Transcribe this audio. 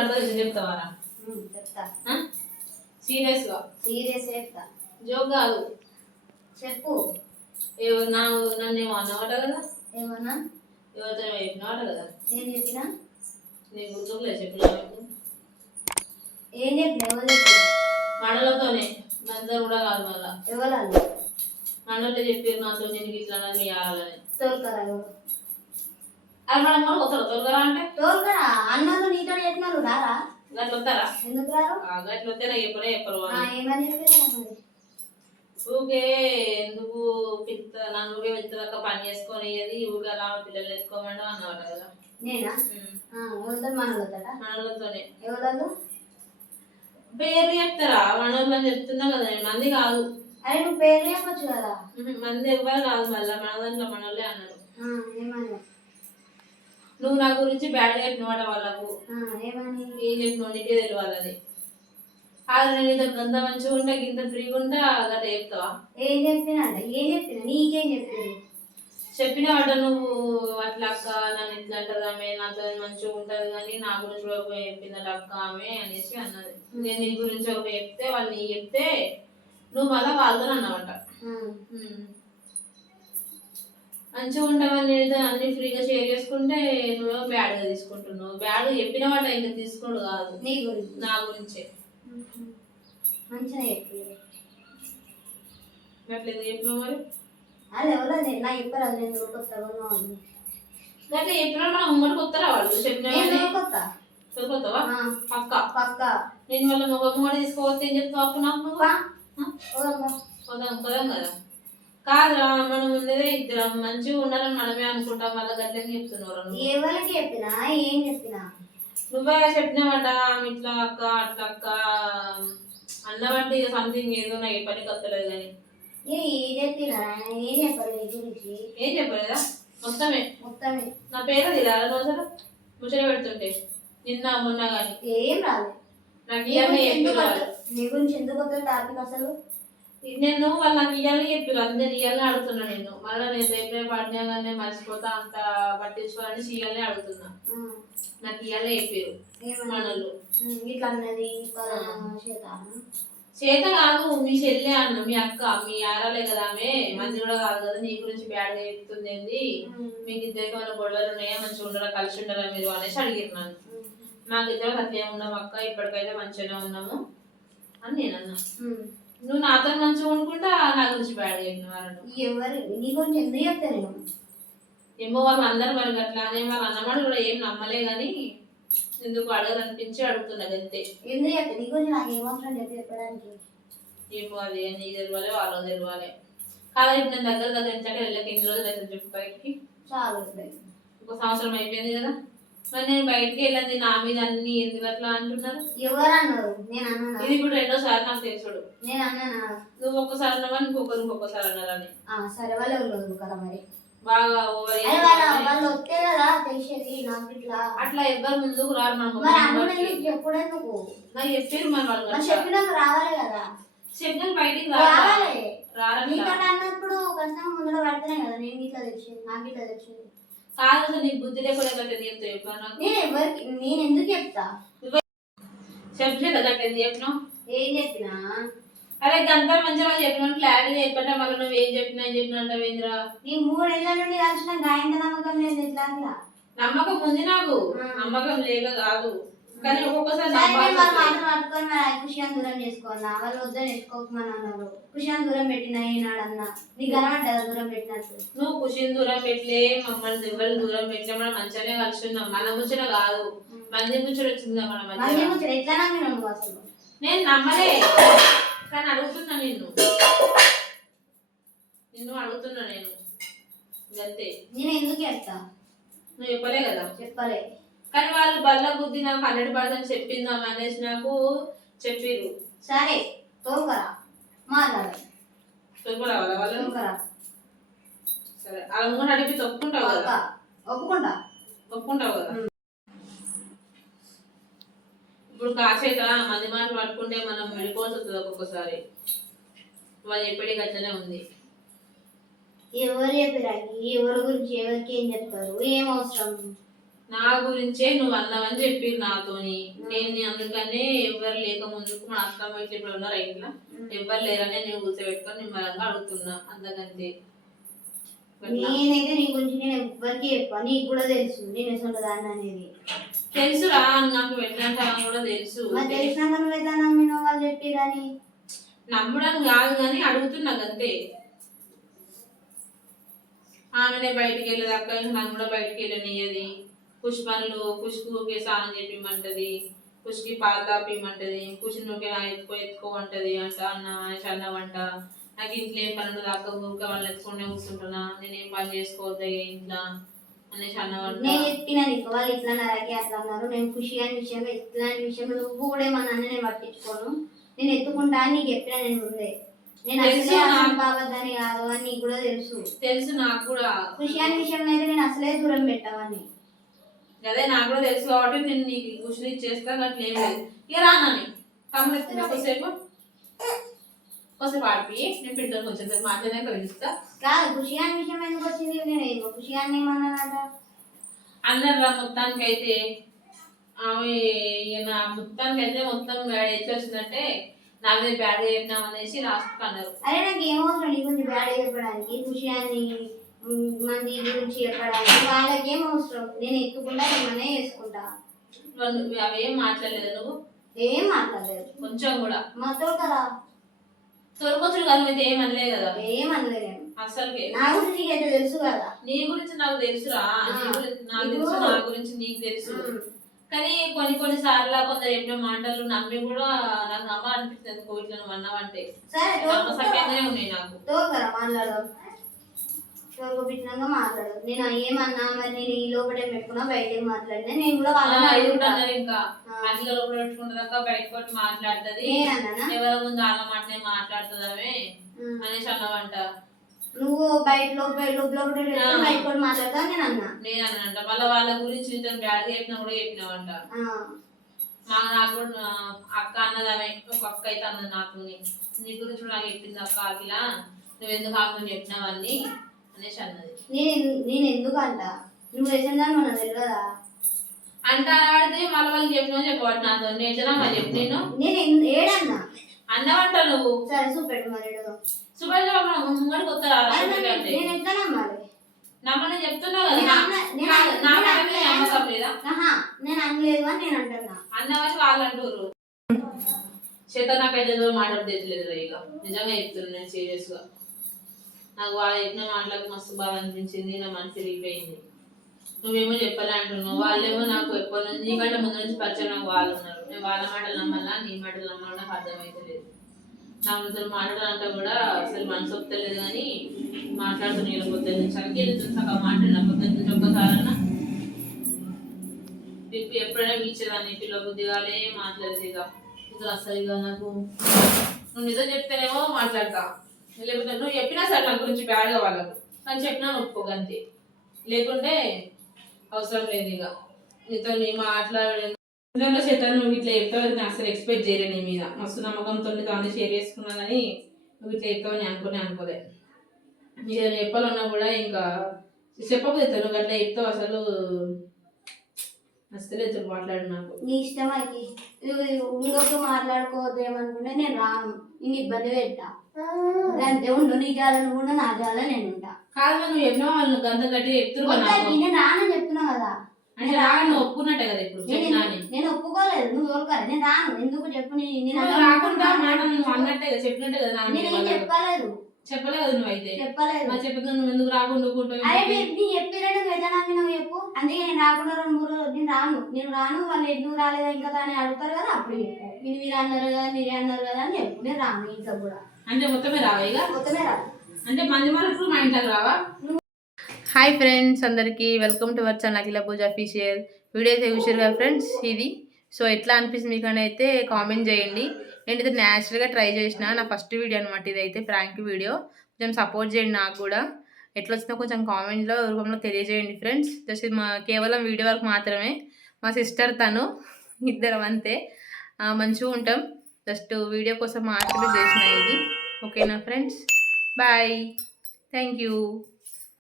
చెప్తావారా? చెప్తా. సీరియస్గా సీరియస్ చెప్తా. జోక్ కాదు. చెప్పు. నా నన్ను ఏమో అన్నమాట కదా? ఏమన్నా? ఎవరితో చెప్పినవాట కదా? ఏం చెప్పినా? నీకు గుర్తుకులే చెప్పిన ఏం చెప్పిన? ఎవరు చెప్పిన? మనలతోనే. అందరు కూడా కాదు మళ్ళా. ఎవరు మనోళ్ళే చెప్పారు నాతో నేను ఇట్లా ఆడాలని తోలుకరా అది మనం కూడా వస్తారు తొలగరా అంటే? తోలుకరా అన్నలు నీతో చెప్పినారు రారా? గట్ల వస్తారా? ఎందుకు రారు? ఆ, గట్ల చెప్పరు ఆ, వాళ్ళు. ఏమని చెప్పినా మరి? ఊకే ఎందుకు పిత్త నన్ను ఊకే పని చేసుకొని అది ఊకే అలా పిల్లలు ఎత్తుకోమంటే అన్నమాట కదా. నేనా? ఉమ్. ఆ, ఎవరితో మనలతోట మనోళ్ళతోనే. ఎవరు పేరు చెప్తారా? మనోళ్ళు అని చెప్తున్నా కదా నేను మంది కాదు. అరే నువ్వు పేరు చెప్పొచ్చు కదా. ఉహు, మంది ఎవ్వరు కాదు మళ్ళీ మన దాంట్లో మనోళ్ళే అన్నారు. ఆ, నువ్వు నా గురించి బ్యాడ్ చెప్పినవాట వాళ్ళకు. ఏమని? ఏం చెప్పినావు నీకే తెలియాలని అది నేను ఇంత గంత మంచిగా ఉంటా ఇంత ఫ్రీగా ఉంటా గట్ట చెప్తావా? ఏం చెప్పినా అంటే ఏం చెప్పినా? నీకేం చెప్పింది చెప్పినవాట నువ్వు అట్లా అక్క నన్ను ఇట్లా అంటది ఆమె నాతో మంచిగా ఉంటది కానీ నా గురించి ఒక చెప్పిందట అక్క ఆమె అనేసి అన్నది. నేను నీ గురించి ఒక చెప్తే వాళ్ళు నీ చెప్తే నువ్వు మళ్ళీ వాళ్ళతో అన్నమాట. మంచిగా ఉంటావని నేను అన్ని ఫ్రీగా షేర్ చేసుకుంటే నువ్వు బ్యాడ్గా తీసుకుంటున్నావు. బ్యాడ్ చెప్పిన వాట ఇంకా తీసుకోడు కాదు. నీ గురించి. నా గురించే. మంచిగా చెప్పింది అట్లా చెప్పినావు మరి? అది ఎవరో నేను నా చెప్పరాదు నేను దొరుకొస్తాను అట్లా చెప్పిన మనం ఉమ్మడికి వస్తారా వాళ్ళు? చెప్పిన పక్క? పక్క. నేను వాళ్ళ ముఖం కూడా తీసుకోవస్తే ఏం చెప్తావు అప్పు నాకు? కదా. కాదురా మనం ఉండేదే ఇద్దరం. మంచిగా ఉండాలని మనమే అనుకుంటాం. వాళ్ళ గట్లని చెప్తున్నారు. ఎవరికి చెప్పినా ఏం చెప్పినా? నువ్వే చెప్పినావట ఆమె ఇట్లా అక్క అట్లా అక్క అన్నవంటే ఇక సంథింగ్ ఏదో నాకు పనికి వస్తలేదు కానీ. ఏ ఏం చెప్పినా? ఏం చెప్పాలి నీ గురించి? ఏం చెప్పలేదా? మొత్తమే? మొత్తమే. నా పేరు ఇలా రోజులు ముచ్చట పెడుతుంటే. నిన్న మొన్న కానీ. ఏం రాలేదు నాకు నీ? నీ గురించి ఎందుకు వస్తుంది టాపిక్ అసలు? నేను వాళ్ళు ఇయ్యాలని చెప్పారు అందరు ఇయ్యాలని అడుగుతున్నా నేను. మళ్ళీ నేను రేపే పడినా కానీ మర్చిపోతా అంత పట్టించుకోవాలని ఇయ్యాలని అడుగుతున్నా. నాకు ఇయ్యాలే చెప్పారు ఇట్లా అన్నది పలానా చేత కాదు మీ చెల్లె అన్న మీ అక్క మీ ఆరాలే కదా ఆమె. మంది కూడా కాదు కదా నీ గురించి బ్యాడ్ చెప్తుంది ఏంది మీకు ఇద్దరికి ఏమైనా గొడవలు ఉన్నాయా? మంచిగా ఉండరా కలిసి ఉండరా మీరు అనేసి అడిగారు నన్ను. మాకు ఇద్దరు అట్లే ఉన్నాం అక్క ఇప్పటికైతే మంచిగానే ఉన్నాము అని నేను అన్నా. నువ్వు నాతో మంచిగా అనుకుంటా నా గురించి బ్యాడ్ చెప్పినవారు ఎవరు? నీ గురించి ఎందుకు ఏమో వాళ్ళు అందరు మరి అట్లా అనే వాళ్ళు అన్నమాట కూడా ఏం నమ్మలే కానీ ఎందుకు అడగదనిపించి అడుగుతున్నది అంతే. ఎందుకు నీ గురించి నాకు ఏమవసరం చెప్పి చెప్పడానికి. ఏమో అది నీకు తెలియాలి వాళ్ళకి తెలియాలి కాదు ఇప్పుడు నేను దగ్గర దగ్గర ఇంచాక వెళ్ళక ఎన్ని రోజులు అయితే చెప్పు బయటికి? చాలు. ఒక సంవత్సరం అయిపోయింది కదా? మరి నేను బయటికి వెళ్ళింది నా మీద అన్ని ఎందుకు అట్లా అంటున్నారు? ఎవరు అన్నారు నేను అన్నానా? ఇది ఇప్పుడు రెండోసారి నాకు తెలుసుడు. నేను అన్నానా? నువ్వు ఒక్కసారి అన్నావా? ఇంకొకరు ఇంకొకసారి అన్నారని సరే వాళ్ళు ఎవరు కదా మరి? బాగా ఓవర్ వాళ్ళ వస్తే కదా తెలిసేది నాకు ఇట్లా. అట్లా ఎవ్వరు ముందుకు రారు మన బట్టి. ఎందుకు నాకు చెప్పారు మరి వాళ్ళు. చెప్పినాక రావాలి కదా? చెప్పిన బయటికి రావాలి. నీతో అన్నప్పుడు ఖచ్చితంగా ముందర పడితేనే కదా నేను ఇట్లా తెలిసింది నాకు ఇట్లా తెలిసింది కాదు నీకు బుద్ధి లేకుండా గట్ల చెప్తా చెప్పాను? నేను ఎవరికి నేను ఎందుకు చెప్తా? చెప్పలేదు గట్ల చెప్పినావు. ఏం చెప్పినా? అరే గంతా మంచిగా చెప్పిన క్లారిటీ చెప్పంటే మళ్ళీ నువ్వు ఏం చెప్పినా చెప్పినా అంటే వేంద్రా నీ మూడేళ్ళ నుండి కలిసిన గాయంత నమ్మకం లేదు ఎట్లా నమ్మకం ఉంది నాకు. నమ్మకం లేక కాదు. కానీ ఒక్కొక్కసారి పట్టుకొని మరి కుషియాన్ని దూరం చేసుకోవాలా? వాళ్ళు వద్దని ఎత్తుకోకమని అన్నారు కుషియాన్ని దూరం పెట్టిన ఈనాడు అన్న నీకు కనబడ్డా దూరం పెట్టినట్టు. నువ్వు ఖుషిని దూరం పెట్టలే మమ్మల్ని ఎవరు దూరం పెట్టలే మనం మంచిగానే కలిసి ఉన్నాం మన ముచ్చట కాదు. మంది ముచ్చట వచ్చింది మన ముచ్చట ఎట్లా నువ్వు అసలు? నేను నమ్మలే. కానీ అడుగుతున్నా నిన్ను. నిన్ను అడుగుతున్నా నేను. అంతే నేను ఎందుకు చెప్తా? నువ్వు చెప్పలే కదా. చెప్పలే. కానీ వాళ్ళు బల్ల బుద్ధి నాకు హండ్రెడ్ పర్సెంట్ చెప్పిందాం అనేసి నాకు చెప్పిర్రు. సరే తోకరా మాట్లాడాలి చెప్పరావాలా వాళ్ళు తోకరా సరే అలా ముందు అడిగి తప్పుకుంటావు ఒక్క కదా ఒప్పుకుంటా. ఒప్పుకుంటావు కదా? ఇప్పుడు కాసేట మంది మాట పట్టుకుంటే మనం వెళ్ళిపోవాల్సి వస్తుంది ఒక్కొక్కసారి. వాళ్ళు ఎప్పటికీ అట్లనే ఉంది. ఎవరు చెప్పిరాకి ఎవరి గురించి ఎవరికి ఏం చెప్తారు? ఏం అవసరం? నా గురించే నువ్వు అన్నావని చెప్పి నాతోని. నేను అందుకనే ఎవరు లేక ముందుకు మన అత్తమ్మ ఇట్లా ఇప్పుడు ఉన్నారు ఇంట్లో? ఎవరు లేరనే నేను కూర్చోబెట్టుకొని నిమ్మలంగా అడుగుతున్నా అట్లా. నేనైతే నీ గురించి నేను ఎవ్వరికి చెప్పా నీకు కూడా తెలుసు. నేను ఎసొంటి దాన్ని అనేది. తెలుసురా నాకు పెట్టినంత కూడా తెలుసు. తెలిసినాక నువ్వు ఎట్లా నమ్మిన వాళ్ళు చెప్పిరని నమ్మడం కాదు కానీ అడుగుతున్నా అంతే ఆమెనే బయటికి వెళ్ళేదాకా నన్ను కూడా బయటికి వెళ్ళనియది పుష్పంలో పుష్పుకి స్నానం చేపిమంటది పుష్కి పాలు తాపిమంటది నువ్వు నా ఎత్తుకో ఎత్తుకోమంటది అంట. అన్న అన్నవంట. నాకు ఇంట్లో ఏం పని ఉండదు అక్క ఊరిక వాళ్ళని ఎత్తుకునే కూర్చుంటున్నా. నేనేం పని చేసుకోవద్దు ఇంట్లో అనేసి అన్నవంట. నేను చెప్పిన నీకు వాళ్ళు ఇట్లా నరకి అట్లా అన్నారు. నేను ఖుషి అనే విషయం ఇట్లాంటి విషయం నువ్వు కూడా ఏమన్నా నేను పట్టించుకోను. నేను ఎత్తుకుంటా అని నీకు చెప్పిన నేను ముందే. నేను అసలే నా- అసలు బాబద్దని కాదు అని నీకు కూడా తెలుసు. తెలుసు నాకు కూడా. ఖుషి అనే విషయంలో అయితే నేను అసలే దూరం పెట్టావని అదే నాకు కూడా తెలుసు కాబట్టి నేను నీకు కుషిని ఇచ్చేస్తాను అట్లా ఏం లేదు. ఇక రానని కమ్ములు ఎత్తుకున్నా కొద్దిసేపు కొద్దిసేపు ఆడిపి. నేను పిల్లలు కొంచెం సేపు మాట్లాడాక పిలుస్తా. కాదు ఖుషి అనే విషయం ఎందుకు వచ్చింది? నేను ఏమో ఖుషి అని ఏమన్నానట? అన్నారా మొత్తానికి అయితే ఆమె ఈయన మొత్తానికి అయితే మొత్తం ఎట్లా వచ్చిందంటే నా మీద బ్యాడ్ చెప్పినాం అనేసి లాస్ట్ అన్నారు. అరే నాకు నీ గురించి బ్యాడ్ చెప్పడానికి? ఖుషి అని ఉమ్, మంది గురించి చెప్పడానికి. వాళ్ళకి ఏం అవసరం? నేను ఎత్తుకుంటా ఏమన్నా చేసుకుంటా వాళ్ళు అవేం మాట్లాడలేదు నువ్వు? ఏం మాట్లాడలేదు. కొంచెం కూడా. మాతో కదా. తొలకొచ్చుడు కానీ అయితే ఏం అనలే కదా? ఏం అనలేదు. నేను అసలుకి. నా గురించి నీకైతే తెలుసు కదా. నీ గురించి నాకు తెలుసురా. నీ గురించి నాకు తెలుసు నా గురించి నీకు తెలుసు. కానీ కొన్ని కొన్ని సార్లు కొందరు చెప్పిన మాటలు నమ్మి కూడా నాకు నమ్మాలనిపిస్తుంది ఎందుకో ఇట్లా నువ్వు అన్నావంటే సరే ఉన్నాయి నాకు. పెట్టినాక మాట్లాడదు. నేను ఏమన్నా మరి నేను ఈ లోపలే పెట్టుకున్నా బయటకి మాట్లాడినా నేను కూడా వాళ్ళని ఇంకా. అట్లా లోపల పెట్టుకుంటాక బయటకు వచ్చి మాట్లాడుతుంది. ఎవరి ముందు వాళ్ళ మాటనే మాట్లాడుతుందామే ఉమ్. అనేసి అన్నవంట. నువ్వు బయట లోపల బయట కూడా మాట్లాడతా నేను అన్నా. నేను అన్నంట మళ్ళీ వాళ్ళ గురించి ఇంత బ్యాడ్ చెప్పినా కూడా చెప్పినావంట. మా నాకు అక్క అన్నదామే ఒక అక్క అయితే అన్నది నాకు. నీ గురించి నాకు చెప్పింది అక్క అఖిల నువ్వు ఎందుకు ఆకుని చెప్పినావని అనేసి అన్నది. నేను నేను ఎందుకు అంట నువ్వు వేసిందని మనకు తెలియదా? ఆడితే మళ్ళీ వాళ్ళు చెప్పినా చెప్పబట్టి నాతో. నేర్చనా మరి చెప్పు నేను. నేను ఎన్- ఏడన్నా? అన్నవంట నువ్వు. సరే చూపెట్టు మరి ఏడో. సుభాష్ ముంగడికి వస్తారా అరే మరి నేను ఎట్లా నమ్మాలి నమ్మని చెప్తున్నావు కదా నేను నా- అన్న- నేను నా- అన్న- నా నేను మాట మీద అన్న- నమ్మకం లేదా? ఆహా నేను అనలేదు అని నేను అంటున్నా. వాళ్ళు అంటారు చేత నాకైతే ఏదో తెచ్చలేదు ఇక. నిజంగా చెప్తున్నాను నేను సీరియస్గా. నాకు వాళ్ళు చెప్పిన మాటలకు మస్తు బాధ అనిపించింది నా మనసు విరిగిపోయింది. నువ్వేమో చెప్పలే అంటున్నావు. వాళ్ళేమో నాకు ఎప్పటి నుంచి నీకంటే ముందు నుంచి పరిచయం నాకు వాళ్ళు ఉన్నారు. నేను వాళ్ళ మాటలు నమ్మాలా నీ మాటలు నమ్మాలా నాకు అర్థమైతలేదు. నా ముందు మాట్లాడాలంటే కూడా అసలు మనసు ఒప్పలేదు కానీ మాట్లాడుతున్నాను పొద్దున్న నుంచి. అందుకే నేను సగం మాట్లాడినా పొద్దున్న నుంచి ఒక్కసారన్నా ఎప్పుడైనా పిలిచేదాన్ని పిల్ల బుద్ధిగాలే మాట్లాడేది ఇక. ఇది అసలు ఇక నాకు నువ్వు నిజం చెప్తేనేమో మాట్లాడతా. లేకపోతే నువ్వు చెప్పినా సరే నా గురించి బ్యాడ్గా వాళ్ళకు. కానీ చెప్పినా ఒప్పుకోగంతే లేకుంటే అవసరం లేదు ఇక. నీతో నీ మాట్లాడే చేత నువ్వు ఇట్లా చెప్తావు నేను అసలు ఎక్స్పెక్ట్ చేయలే నీ మీద. మస్తు నమ్మకంతో తాను షేర్ చేసుకున్నా కానీ నువ్వు ఇట్లా చెప్తావని అనుకునే అనుకోలే. నీకు ఏదైనా చెప్పాలన్నా కూడా ఇంకా చెప్పకపోతే నువ్వు అట్లా చెప్తావు అసలు. నచ్చలేదు మాట్లాడు నాకు. నీ ఇష్టం అయితే ఇంకొక మాట్లాడుకోవద్దు ఏమనుకుంటే నేను రాను. నేను ఇబ్బంది పెట్టా. అంతే ఉండు నీ నువ్వు ఉండు నా జాల నేను ఉంటా. కాదు నువ్వు చెప్పినా వాళ్ళు గంత గట్టి చెప్తురు నాకు. నేను రానని చెప్తున్నా కదా. అంటే నువ్వు ఒప్పుకున్నట్టే కదా ఇప్పుడు నేను అని. ఒప్పుకోలేదు నువ్వు తోలుకోరా నేను రాను. ఎందుకు చెప్పు నేను నువ్వు రాకుండా నువ్వు అన్నట్టే కదా చెప్పినట్టే కదా నేనేం. చెప్పలేదు. చెప్పలే కదా నువ్వైతే చెప్పలేదు. మరి చెప్పదు నువ్వు ఎందుకు రాకుండా ఊరుకుంటావు అరే ఏంటి? మీరు నీ చెప్పిరని వేదనాన్ని నువ్వు చెప్పు. అందుకే నేను రాకుండా రెండు మూడు రోజులు నేను రాను. నేను రాను వాళ్ళు ఎందుకు రాలేదా ఇంకా కానీ అడుగుతారు కదా అప్పుడు చెప్పు మీరు మీరు అన్నారు కదా మీరే అన్నారు కదా అని చెప్పు. నేను రాను ఇంట్లో కూడా. అంటే మొత్తమే రావా ఇక? మొత్తమే అంటే మంది మనకు మా ఇంట్లోకి రావా? హాయ్ ఫ్రెండ్స్ అందరికీ welcome to our channel Akhila Pooja official. Video అయితే చూసారు కదా ఫ్రెండ్స్ ఇది. సో ఎట్లా అనిపిస్తుంది మీకు అని అయితే కామెంట్ చేయండి నేనైతే న్యాచురల్గా ట్రై చేసిన నా ఫస్ట్ వీడియో అనమాట ఇది అయితే ప్రాంక్ వీడియో కొంచెం సపోర్ట్ చేయండి నాకు కూడా. ఎట్లా వచ్చినా కొంచెం కామెంట్లో రూపంలో తెలియజేయండి ఫ్రెండ్స్. జస్ట్ ఇది మా కేవలం వీడియో వరకు మాత్రమే. మా సిస్టర్ తను ఇద్దరం అంతే. మంచిగా ఉంటాం. జస్ట్ వీడియో కోసం మాత్రమే చేసిన ఇది. ఓకేనా ఫ్రెండ్స్ బాయ్ థ్యాంక్ యూ